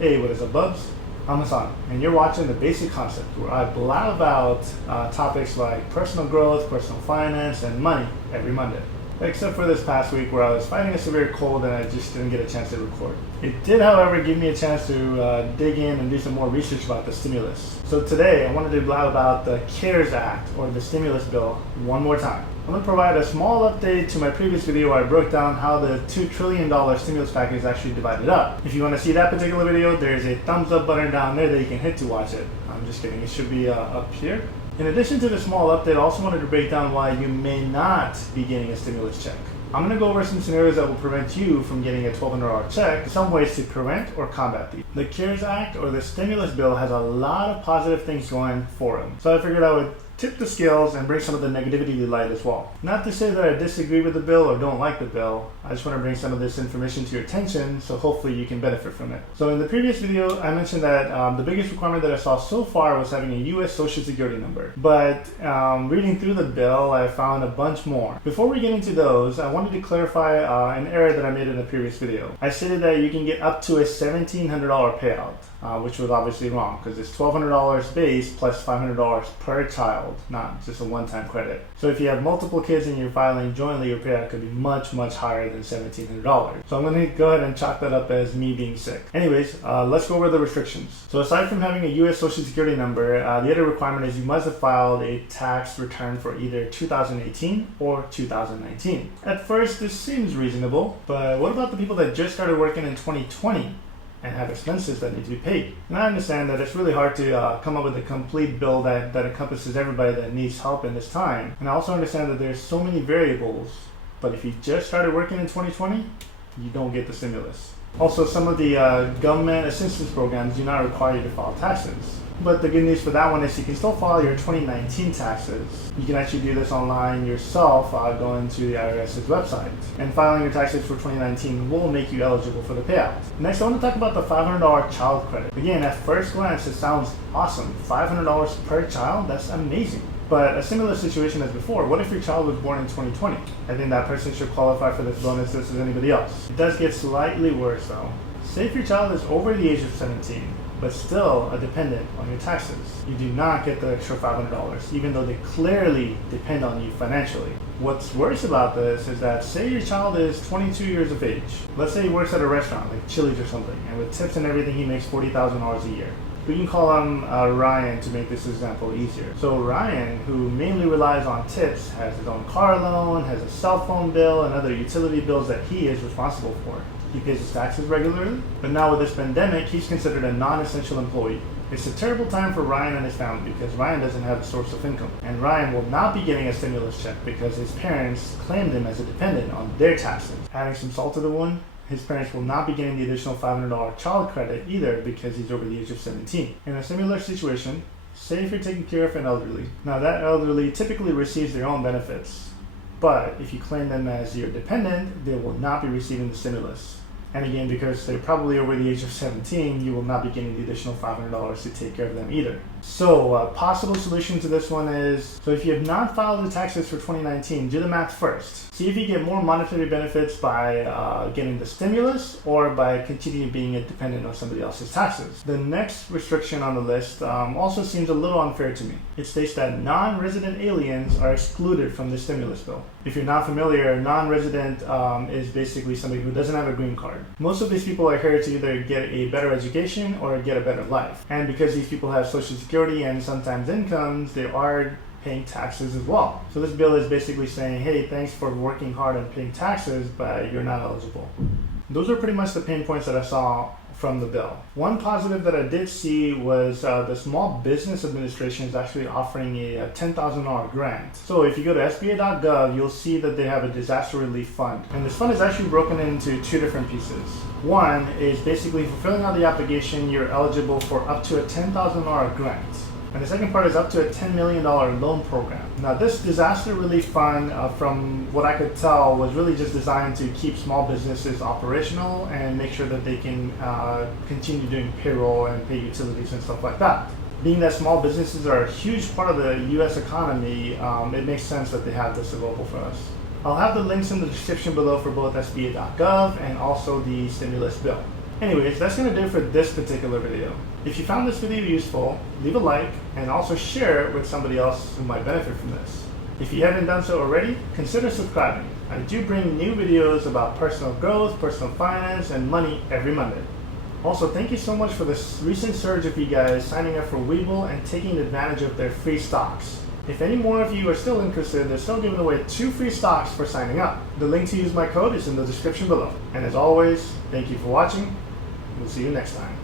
Hey, what is up, Bubs? I'm Hassan, and you're watching The Basic Concept, where I blab about topics like personal growth, personal finance, and money every Monday. Except for this past week where I was fighting a severe cold and I just didn't get a chance to record. It did, however, give me a chance to dig in and do some more research about the stimulus. So today I wanted to blab about the CARES Act, or the stimulus bill, one more time. I'm going to provide a small update to my previous video where I broke down how the $2 trillion stimulus package is actually divided up. If you want to see that particular video, there's a thumbs up button down there that you can hit to watch it. I'm just kidding, it should be up here. In addition to the small update, I also wanted to break down why you may not be getting a stimulus check. I'm going to go over some scenarios that will prevent you from getting a $1,200 check, some ways to prevent or combat these. The CARES Act, or the stimulus bill, has a lot of positive things going for them. So I figured I would tip the scales and bring some of the negativity to light as well. Not to say that I disagree with the bill or don't like the bill, I just want to bring some of this information to your attention so hopefully you can benefit from it. So in the previous video, I mentioned that the biggest requirement that I saw so far was having a US Social Security number. But reading through the bill, I found a bunch more. Before we get into those, I wanted to clarify an error that I made in the previous video. I stated that you can get up to a $1,700 payout, which was obviously wrong because it's $1,200 base plus $500 per child, not just a one-time credit. So if you have multiple kids and you're filing jointly, your payout could be much, much higher than $1,700. So I'm going to go ahead and chalk that up as me being sick. Anyways, let's go over the restrictions. So aside from having a US Social Security number, the other requirement is you must have filed a tax return for either 2018 or 2019. At first, this seems reasonable, but what about the people that just started working in 2020? And have expenses that need to be paid? And I understand that it's really hard to come up with a complete bill that encompasses everybody that needs help in this time. And I also understand that there's so many variables, but if you just started working in 2020, you don't get the stimulus. Also, some of the government assistance programs do not require you to file taxes. But the good news for that one is you can still file your 2019 taxes. You can actually do this online yourself going to the IRS's website. And filing your taxes for 2019 will make you eligible for the payout. Next, I want to talk about the $500 child credit. Again, at first glance, it sounds awesome. $500 per child? That's amazing. But a similar situation as before, what if your child was born in 2020? I think that person should qualify for this bonus just as anybody else. It does get slightly worse though. Say if your child is over the age of 17, but still a dependent on your taxes, you do not get the extra $500, even though they clearly depend on you financially. What's worse about this is that say your child is 22 years of age. Let's say he works at a restaurant like Chili's or something, and with tips and everything he makes $40,000 a year. We can call him Ryan to make this example easier. So Ryan, who mainly relies on tips, has his own car loan, has a cell phone bill, and other utility bills that he is responsible for. He pays his taxes regularly, but now with this pandemic, he's considered a non-essential employee. It's a terrible time for Ryan and his family because Ryan doesn't have a source of income. And Ryan will not be getting a stimulus check because his parents claimed him as a dependent on their taxes. Adding some salt to the wound, his parents will not be getting the additional $500 child credit either because he's over the age of 17. In a similar situation, say if you're taking care of an elderly. Now that elderly typically receives their own benefits, but if you claim them as your dependent, they will not be receiving the stimulus. And again, because they're probably over the age of 17, you will not be getting the additional $500 to take care of them either. So a possible solution to this one is, so if you have not filed the taxes for 2019, do the math first. See if you get more monetary benefits by getting the stimulus or by continuing being a dependent on somebody else's taxes. The next restriction on the list also seems a little unfair to me. It states that non-resident aliens are excluded from the stimulus bill. If you're not familiar, non-resident is basically somebody who doesn't have a green card. Most of these people are here to either get a better education or get a better life. And because these people have Social Security and sometimes incomes, they are paying taxes as well. So this bill is basically saying, hey, thanks for working hard and paying taxes, but you're not eligible. Those are pretty much the pain points that I saw from the bill. One positive that I did see was the Small Business Administration is actually offering a $10,000 grant. So if you go to SBA.gov, you'll see that they have a disaster relief fund. And this fund is actually broken into two different pieces. One is basically for filling out the application, you're eligible for up to a $10,000 grant. And the second part is up to a $10 million loan program. Now this disaster relief fund, from what I could tell, was really just designed to keep small businesses operational and make sure that they can continue doing payroll and pay utilities and stuff like that. Being that small businesses are a huge part of the US economy, it makes sense that they have this available for us. I'll have the links in the description below for both SBA.gov and also the stimulus bill. Anyways, that's going to do it for this particular video. If you found this video useful, leave a like and also share it with somebody else who might benefit from this. If you haven't done so already, consider subscribing. I do bring new videos about personal growth, personal finance, and money every Monday. Also, thank you so much for this recent surge of you guys signing up for Webull and taking advantage of their free stocks. If any more of you are still interested, they're still giving away 2 free stocks for signing up. The link to use my code is in the description below. And as always, thank you for watching. We'll see you next time.